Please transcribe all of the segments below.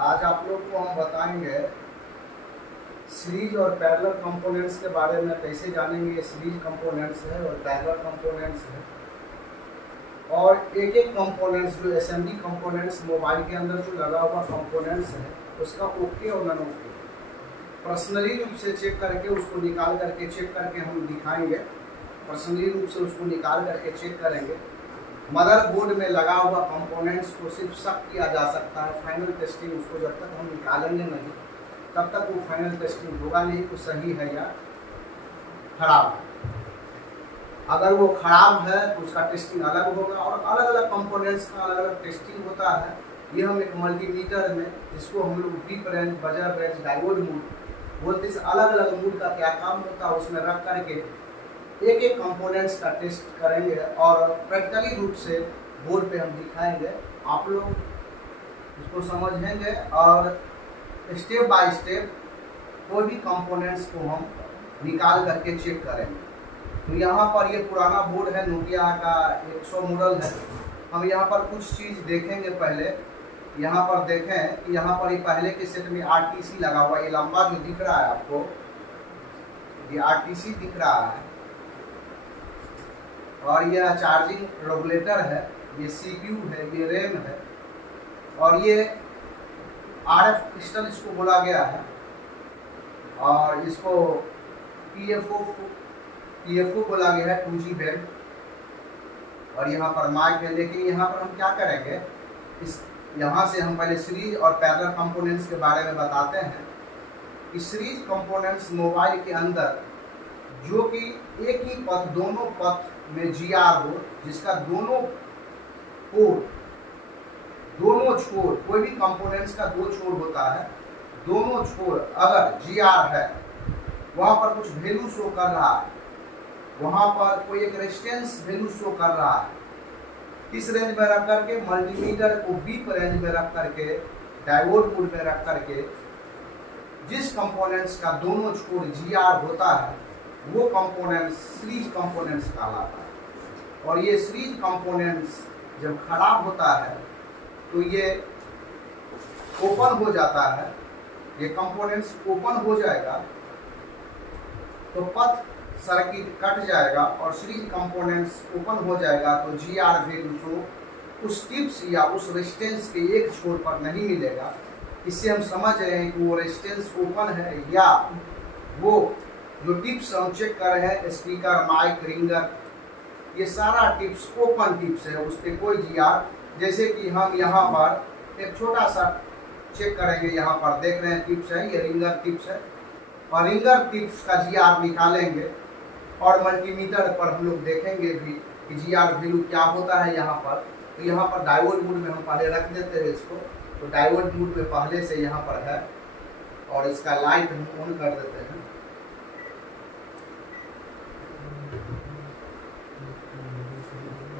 आज आप लोग को हम बताएंगे सीरीज और पैरेलल कंपोनेंट्स के बारे में। कैसे जानेंगे ये सीरीज कंपोनेंट्स है और पैरेलल कंपोनेंट्स है, और एक एक कंपोनेंट्स जो असेंबली कंपोनेंट्स मोबाइल के अंदर जो लगा हुआ कंपोनेंट्स है उसका ओके और नॉन ओके पर्सनली रूप से चेक करके उसको निकाल करके चेक करके हम दिखाएंगे। पर्सनली रूप से उसको निकाल करके चेक करेंगे। मदरबोर्ड में लगा हुआ कंपोनेंट्स को सिर्फ शक किया जा सकता है। फाइनल टेस्टिंग उसको जब तक हम निकालेंगे नहीं तब तक वो फाइनल टेस्टिंग होगा नहीं कि सही है या खराब है। अगर वो खराब है तो उसका टेस्टिंग अलग होगा, और अलग अलग कंपोनेंट्स का अलग अलग टेस्टिंग होता है। ये हम एक मल्टीमीटर में, जिसको हम लोग deep range, buzzer range, diode mood बोलते हैं, अलग अलग मूड का क्या काम होता है उसमें रख करके एक एक कंपोनेंट्स का टेस्ट करेंगे और प्रैक्टिकली रूप से बोर्ड पे हम दिखाएंगे। आप लोग इसको समझेंगे और स्टेप बाय स्टेप कोई भी कंपोनेंट्स को हम निकाल करके चेक करेंगे। तो यहाँ पर ये पुराना बोर्ड है, नोकिया का 100 मॉडल है। हम यहाँ पर कुछ चीज़ देखेंगे। पहले यहाँ पर देखें कि यहाँ पर ये पहले के सेट में RTC लगा हुआ, ये लंबा जो दिख रहा है आपको, ये RTC दिख रहा है, और यह चार्जिंग रेगुलेटर है, ये CPU है, ये रैम है, और ये RF क्रिस्टल इसको बोला गया है, और इसको PFO बोला गया है, 2G बैंड, और यहाँ पर माइक है। लेकिन यहाँ पर हम क्या करेंगे, यहाँ से हम पहले सीरीज और पैरेलल कंपोनेंट्स के बारे में बताते हैं कि सीरीज कंपोनेंट्स मोबाइल के अंदर जो कि एक ही पथ, दोनों पथ में GR हो, जिसका दोनों पोर्ट, दोनों छोर, कोई भी कंपोनेंट्स का दो छोर होता है, दोनों छोर अगर GR है, वहाँ पर कुछ वैल्यू शो कर रहा है, वहाँ पर कोई एक रेजिस्टेंस वैल्यू शो कर रहा है, इस रेंज में रख करके मल्टीमीटर को बीप रेंज में रख करके डायोड मोड में रख करके जिस कंपोनेंट्स का दोनों छोर GR होता है वो कंपोनेंट्स सीरीज कंपोनेंट्स कहलाता है। और ये सीरीज कंपोनेंट्स जब खराब होता है तो ये ओपन हो जाता है, ये कंपोनेंट्स ओपन हो जाएगा तो पथ सर्किट कट जाएगा, और सीरीज कंपोनेंट्स ओपन हो जाएगा तो GR वैल्यू जो उस टिप्स या उस रेजिस्टेंस के एक छोर पर नहीं मिलेगा। इससे हम समझ रहे हैं कि वो रेजिस्टेंस ओपन है, या वो जो टिप्स हम चेक कर रहे हैं, स्पीकर, माइक, रिंगर, ये सारा टिप्स ओपन टिप्स है, उस पर कोई GR। जैसे कि हम यहाँ पर एक छोटा सा चेक करेंगे, यहाँ पर देख रहे हैं टिप्स है, ये रिंगर टिप्स है, और रिंगर टिप्स का GR निकालेंगे और मल्टीमीटर पर हम लोग देखेंगे भी कि GR वैल्यू क्या होता है यहाँ पर। तो यहाँ पर डायोड मोड में हम पहले रख देते हैं इसको, तो डायोड मोड में पहले से यहाँ पर है, और इसका लाइट हम ऑन कर देते हैं।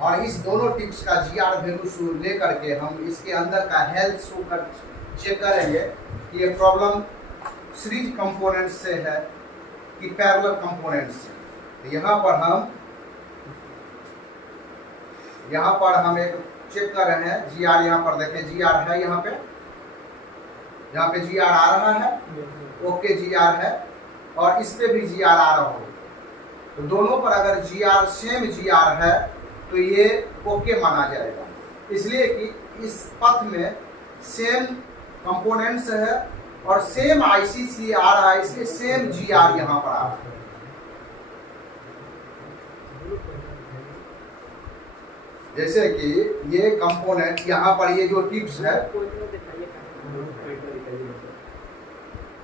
और इस दोनों टिप्स का GR वैल्यू ले करके हम इसके अंदर का हेल्थ शो कर चेक करेंगे कि ये प्रॉब्लम सीरीज कंपोनेंट से है कि पैरेलल कंपोनेंट से। यहाँ पर हम एक चेक कर रहे हैं GR। यहाँ पर देखें GR है, यहाँ पे GR आ रहा है, ओके GR है, और इस पे भी GR आ रहा हो। तो दोनों पर अगर GR सेम GR है तो ये ओके माना जाएगा, इसलिए कि इस पथ में सेम कंपोनेंट्स है और सेम IC आ रहा है, इसलिए सेम GR यहाँ पर आ रहा है। जैसे कि ये कंपोनेंट यहाँ पर, ये जो टिप्स है,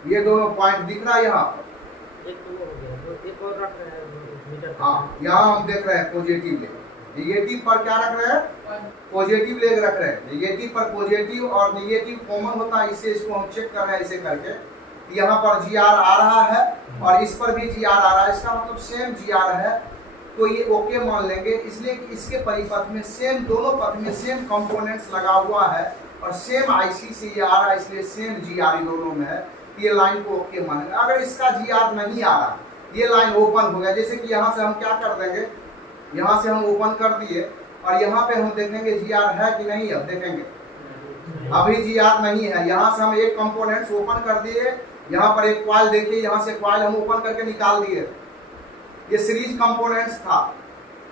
ये दोनों पॉइंट दिख रहा है यहाँ पर। हाँ, यहाँ हम देख रहे हैं पॉजिटिव लेग, निगेटिव पर क्या रख रहे हैं, पॉजिटिव लेग रख रहे हैं। निगेटिव पर पॉजिटिव और निगेटिव कॉमन होता है, इससे इसको हम चेक कर रहे हैं ऐसे करके। यहाँ पर GR आ रहा है और इस पर भी GR आ रहा है, इसका मतलब सेम GR है, तो ये ओके मान लेंगे। इसलिए कि इसके परिपथ में सेम, दोनों पथ में सेम कंपोनेंट्स लगा हुआ है और सेम IC से ये आ रहा है, इसलिए सेम GR इन दोनों में है, ये लाइन को ओके मानेंगे। अगर इसका GR नहीं आ रहा, ये लाइन ओपन हो गया, जैसे कि यहाँ से हम क्या कर देंगे, यहाँ से हम ओपन कर दिए और यहाँ पे हम देखेंगे GR है कि नहीं। अब देखेंगे अभी जीआर नहीं है। यहाँ से हम एक कंपोनेंट्स ओपन कर दिए, यहाँ पर एक कॉइल देखिए, यहाँ से कॉइल हम ओपन करके निकाल दिए। ये सीरीज कंपोनेंट्स था।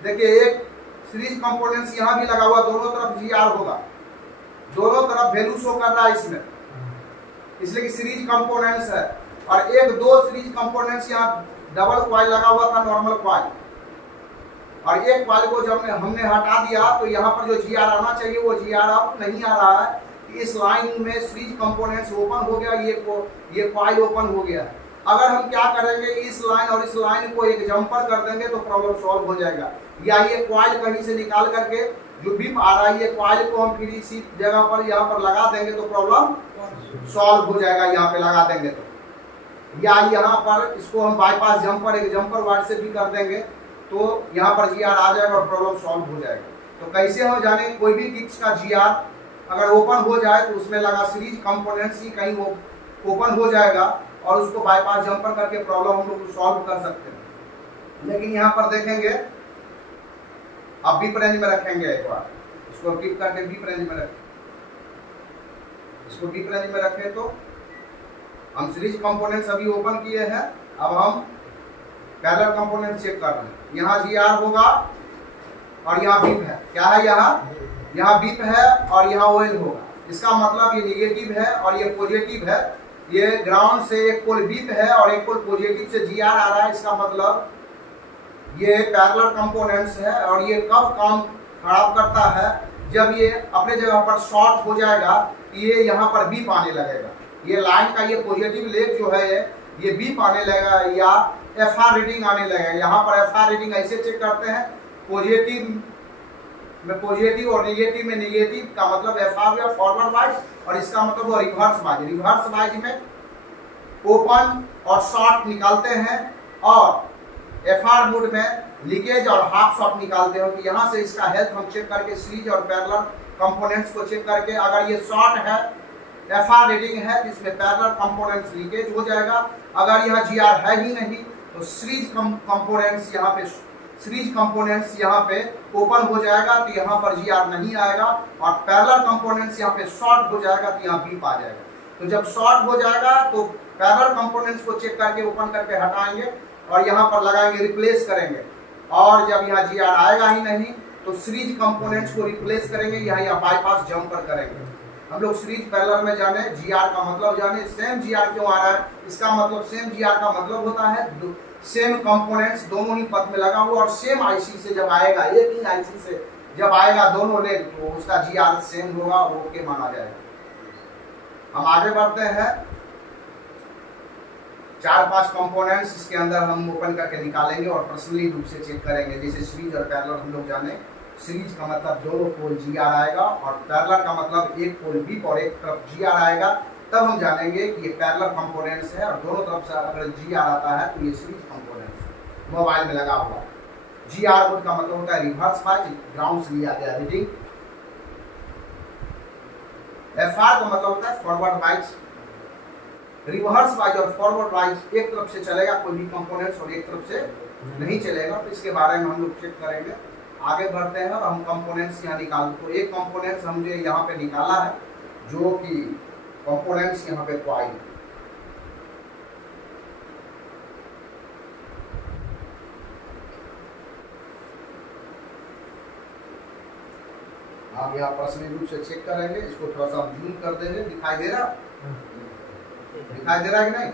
देखिए एक सीरीज कंपोनेंट्स यहाँ भी लगा हुआ, दोनों तरफ जीआर होगा, दोनों तरफ वैल्यू शो कर रहा है इसमें, इसलिए कि सीरीज कंपोनेंट्स है। और एक दो सीरीज कंपोनेंट्स यहाँ डबल कॉइल लगा हुआ था, नॉर्मल कॉइल, और एक कॉइल को जब हमने हटा दिया तो यहाँ पर जो जीआर आना चाहिए वो जीआर अब नहीं आ रहा है। इस लाइन में सीरीज कंपोनेंट्स ओपन हो गया, ये कॉइल ओपन हो गया। अगर हम क्या करेंगे, इस लाइन और इस लाइन को एक जंपर कर देंगे तो प्रॉब्लम सॉल्व हो जाएगा। या ये कॉइल कहीं से निकाल करके जो बीप आ रहा है, ये कॉइल को हम फिर इसी जगह पर यहाँ पर लगा देंगे तो प्रॉब्लम सॉल्व हो जाएगा। यहाँ पे लगा देंगे तो, या यहाँ पर इसको हम बाईपास जंपर, एक जंपर वार्ड से भी कर देंगे तो यहाँ पर जीआर आ जाएगा और प्रॉब्लम सॉल्व हो जाएगा। तो कैसे हम जाने कोई भी किक्स का जीआर अगर ओपन हो जाए तो उसमें लगा सीरीज कंपोनेंट्स ही कहीं वो ओपन हो जाएगा और उसको बाईपास जंपर करके प्रॉब्लम हम लोग सॉल्व कर सकते हैं। लेकिन यहाँ पर देखेंगे, अब बीप रेंज में रखेंगे, एक बार इसको टिप करके बीप रेंज में रखें, इसको बीप रेंज में रखें तो हम सीरीज कंपोनेंट्स अभी ओपन किए हैं। अब हम पैरेलल कंपोनेंट चेक कर रहे हैं। यहाँ जीआर होगा और यहाँ बीप है, क्या है यहाँ बीप है और यहाँ ओएल होगा। इसका मतलब ये निगेटिव है और ये पॉजिटिव है। ये ग्राउंड से एक पोल बीप है और एक पोल पॉजिटिव से जीआर आ रहा है। इसका मतलब ये पैरेलल कंपोनेंट्स है। और ये कब काम खराब करता है, जब ये अपने जगह पर शॉर्ट हो जाएगा, ये यहाँ पर बीप आने लगेगा। ये लाइन का ये पॉजिटिव लेग जो है ये बीप आने लगेगा या एफआर रीडिंग आने लगेगा। यहाँ पर एफआर रीडिंग ऐसे चेक करते हैं, पॉजिटिव में पॉजिटिव और निगेटिव में निगेटिव का मतलब एफआर या फॉरवर्ड वाइज, और इसका मतलब वो रिवर्स वाइज। रिवर्स वाइज में ओपन और शॉर्ट निकालते हैं और एफआर मोड में लीकेज और हाफ शॉर्ट निकालते हैं। कि यहाँ से इसका हेल्थ हम चेक करके सीरीज और पैरेलल कंपोनेंट्स को चेक करके, अगर ये शॉर्ट है, एफआर रीडिंग है, तो इसमें पैरेलल कंपोनेंट्स लीकेज हो जाएगा। अगर यहाँ जीआर है ही नहीं तो सीरीज कंपोनेंट्स यहाँ पे ओपन हो जाएगा, तो यहाँ पर जीआर नहीं आएगा। और पैरेलल कंपोनेंट्स यहाँ पे शॉर्ट हो जाएगा तो यहाँ बीप आ जाएगा। तो जब शॉर्ट हो जाएगा तो पैरेलल कंपोनेंट्स को चेक करके ओपन करके हटाएंगे और यहाँ पर लगाएंगे, रिप्लेस करेंगे। और जब यहाँ जीआर आएगा ही नहीं तो सीरीज कंपोनेंट्स को रिप्लेस करेंगे, यहाँ बाईपास जंपर करेंगे। हम लोग सीरीज पैरेलल में जाने, जीआर का मतलब जाने। सेम जीआर क्यों आ रहा है, इसका मतलब सेम जीआर का मतलब होता है सेम कंपोनेंट्स दोनों ही पथ में लगा हुआ और सेम आईसी से जब आएगा, एक ही आईसी से जब आएगा दोनों लेग, तो उसका जीआर सेम होगा, ओके माना जाएगा। हम आगे बढ़ते हैं। 4-5 कंपोनेंट्स इसके अंदर हम ओपन करके निकालेंगे और पर्सनली रूप से चेक करेंगे। जैसे सीरीज और पैरेलल हम लोग जाने, सीरीज का मतलब दोनों पोल जीआर आएगा और पैरेलल का मतलब एक पोल बीप और एक तरफ जीआर आएगा। तब हम जानेंगे कि ये पैरेलल कंपोनेंट्स है और दोनों तरफ से अगर जीआर आता है तो ये सीरीज कंपोनेंट्स मोबाइल में लगा हुआ है। जीआर मोड का मतलब होता है रिवर्स वाइज, ग्राउंड से लिया गया रीडिंग। एफआर का मतलब होता है फॉरवर्ड वाइज। रिवर्स वाइज और फॉरवर्ड वाइज एक तरफ से चलेगा कोई भी कंपोनेंट्स और एक तरफ से नहीं चलेगा। तो इसके बारे में हम लोग चेक करेंगे। आगे बढ़ते हैं और हम कंपोनेंट्स यहाँ निकाल, तो एक कंपोनेंट्स हमने यहाँ पे निकाला है जो कि कंपोनेंट्स यहाँ पे कॉइल। आप यहाँ पर्सनली रूप से चेक करेंगे। इसको थोड़ा सा जूम कर देंगे, दिखाई दे रहा है कि नहीं?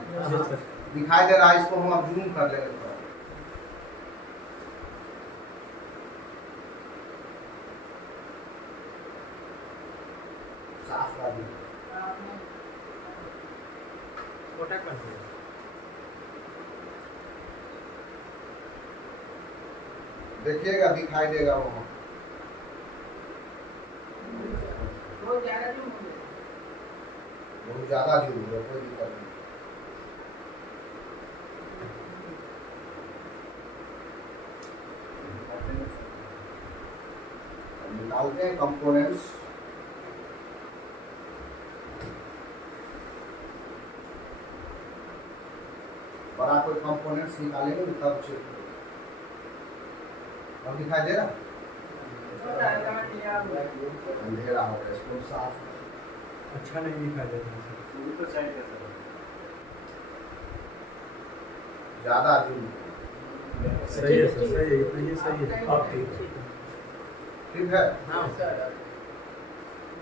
दिखाई दे रहा है। इसको हम अब जूम कर लेंगे थोड़ा। साफ कर दिया। देखिएगा, दिखाई देगा वहाँ। बहुत ज्यादा जूम है, कोई दिक्कत नहीं। निकालते हैं कंपोनेंट्स। बड़ा कोई कंपोनेंट्स निकालेंगे तब चेक करेंगे। अब दिखाई दे रहा? अंधेरा हो गया, इसको साफ अच्छा नहीं दिखाई देता है ज़्यादा जूम। सही है सर, सही है, इतना ही सही है। आप ठीक है, हाँ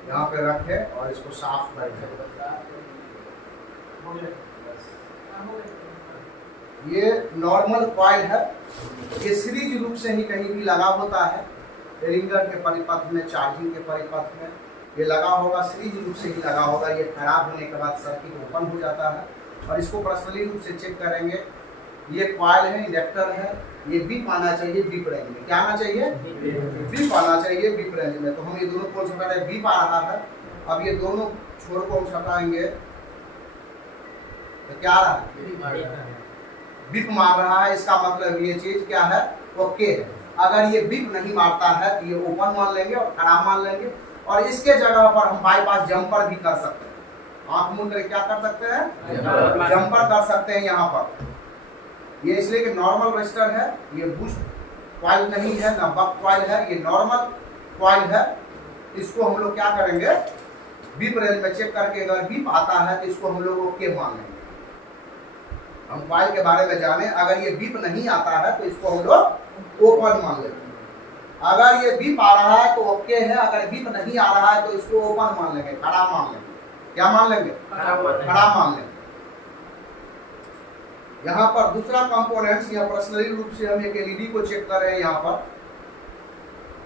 यहाँ पे रखे और इसको साफ करें। ये नॉर्मल कॉइल है, ये सीरीज रूप से ही कहीं भी लगा होता है। रिंगर के परिपथ में, चार्जिंग के परिपथ में ये लगा होगा, सीरीज रूप से ही लगा होगा। ये खराब होने के बाद सर्किट ओपन हो जाता है और इसको पर्सनली रूप से चेक करेंगे। ये कॉइल है, इंडक्टर है, ये बीप आना चाहिए, बीप रेंज में। क्या आना चाहिए? बीप आना चाहिए, बीप रेंज में। तो हम ये दोनों पोल हटा रहे, बीप आ रहा है। अब ये दोनों छोर को हम हटाएंगे तो क्या आ रहा है? बीप मार रहा है, इसका मतलब ये चीज क्या है? ओके है। अगर ये बीप नहीं मारता है तो ये ओपन मान लेंगे और खराब मान लेंगे। और इसके जगह पर हम बाईपास जंपर भी कर सकते हैं। आंख मूंद कर क्या कर सकते हैं? जंपर कर सकते हैं यहाँ पर। ये इसलिए कि नॉर्मल रजिस्टर है, ये बूस्ट कॉइल नहीं है, ना बक कॉइल है, ये नॉर्मल कॉइल है। इसको हम लोग क्या करेंगे? बीप रेंज में चेक करके अगर बीप आता है तो इसको हम लोग ओके मान लेंगे। हम कॉइल के बारे में जाने, अगर ये बीप नहीं आता है तो इसको हम लोग ओपन मान लेंगे। अगर ये बीप आ रहा है तो ओके है, अगर बीप नहीं आ रहा है तो इसको ओपन मान लेंगे, खराब मान लेंगे। क्या मान लेंगे? खराब मान लेंगे। यहाँ पर दूसरा कंपोनेंट्स, यहाँ पर्सनली रूप से हम एक एलईडी को चेक कर रहे हैं। यहाँ पर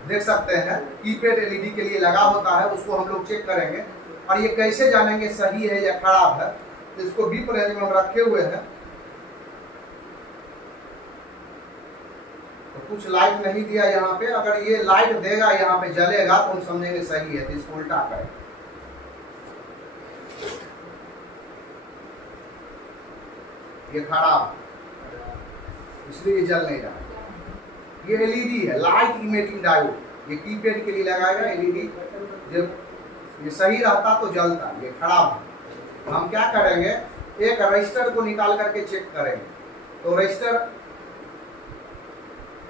देख सकते हैं कीपैड एलईडी के लिए लगा होता है, उसको हम लोग चेक करेंगे। और ये कैसे जानेंगे सही है या खराब है? तो इसको बीप रेंज में हम रखे हुए हैं। तो कुछ लाइट नहीं दिया यहाँ पे, अगर ये लाइट देगा यहाँ पे जलेगा तो हम समझेंगे सही है। तो इसको उल्टा करें, ये खराब, इसलिए ये जल नहीं रहा। ये एलईडी है, लाइट इमिटिंग डायोड, ये कीपैड के लिए लगाया गया एलईडी। जब ये सही रहता तो जलता, ये खराब है। हम क्या करेंगे? एक रजिस्टर को निकाल करके चेक करेंगे। तो रजिस्टर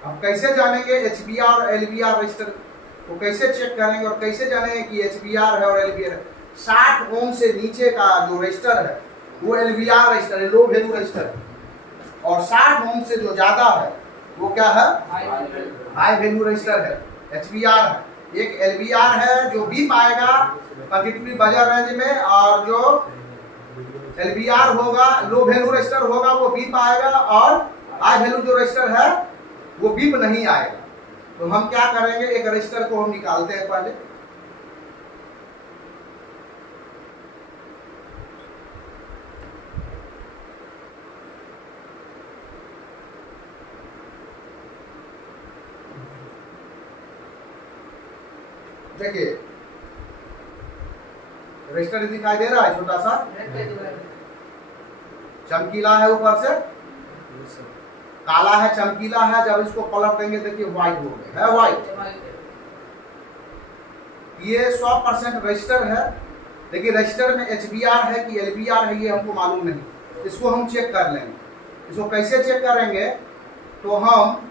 हम कैसे जानेंगे? HBR और LVR रजिस्टर को कैसे चेक करेंगे और कैसे जानेंगे कि HBR है और LVR है? 60 ओम से नीचे का जो रजिस्टर है वो LVR रजिस्टर है, लो वैल्यू रजिस्टर है। और 60 ओम से जो ज्यादा है वो क्या है? हाई वैल्यू रजिस्टर है, HVR है। एक LVR है जो बीप आएगा कंटिन्यूटी बजर रेंज में, और जो LVR होगा, लो वैल्यू रजिस्टर होगा, वो बीप आएगा। और हाई वैल्यू जो रजिस्टर है वो बीप नहीं आएगा। तो हम क्या करेंगे? एक रजिस्टर को हम निकालते हैं पहले। देखिए रजिस्टर दिखाई दे रहा है, छोटा सा चमकीला है, ऊपर से काला है, चमकीला है। जब इसको पलट देंगे देखिए व्हाइट हो गया है, व्हाइट। ये 100% रजिस्टर है। देखिए रजिस्टर में HBR है कि LVR है ये हमको मालूम नहीं, इसको हम चेक कर लेंगे। इसको कैसे चेक करेंगे? तो हम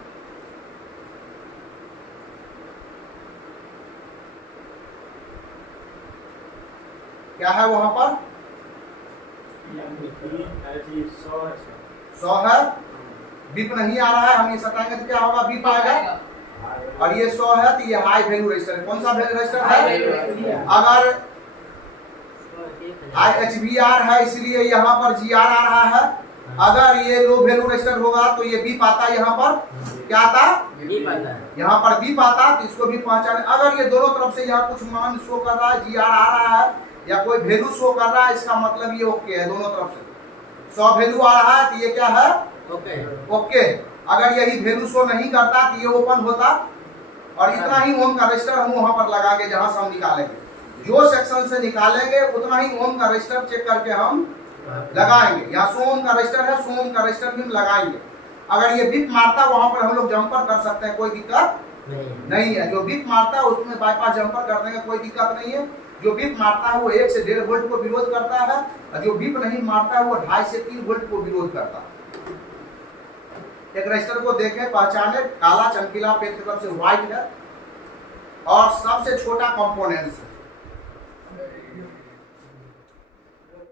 क्या है वहां पर? 100 है, बीप नहीं आ रहा है। हम ये सटाएंगे तो क्या होगा? बीप आएगा। और ये 100 है तो ये हाई वैल्यू रजिस्टर है। कौन सा वैल्यू रजिस्टर है? अगर HBR है इसलिए यहाँ पर GR आ रहा है। अगर ये लो वैल्यू रजिस्टर होगा तो ये बीप आता, यहाँ पर क्या आता? यहाँ पर बीप आता। तो इसको भी पहचाने। अगर ये दोनों तरफ से यहाँ कुछ मान शो कर रहा है, GR आ रहा है या कोई वैल्यू शो कर रहा है, इसका मतलब ये ओके है। दोनों तरफ से 100 वैल्यू आ रहा है तो ये क्या है? ओके। अगर यही वैल्यू शो नहीं करता तो ये ओपन होता। और इतना ही ओम का रजिस्टर हम वहां पर लगाएंगे जहां से हम निकालेंगे। जो सेक्शन से निकालेंगे उतना ही ओम का रजिस्टर चेक करके हम लगाएंगे। यहाँ 100 ओम का रजिस्टर है, 100 ओम का रजिस्टर भी हम लगाएंगे। अगर ये बीप मारता वहां पर हम लोग जंपर कर सकते हैं, कोई दिक्कत नहीं है। जो बीप मारता है उसमें बाईपास जंपर कर देंगे, कोई दिक्कत नहीं है। जो बीप मारता है वो 1 से 1.5 वोल्ट को विरोध करता है, और जो बीप नहीं मारता है वो 2.5 से 3 वोल्ट को विरोध करता है। एक रजिस्टर को देखें, पहचाने, काला चमकीला, पेट की तरफ से व्हाइट है और सबसे छोटा कंपोनेंट्स है।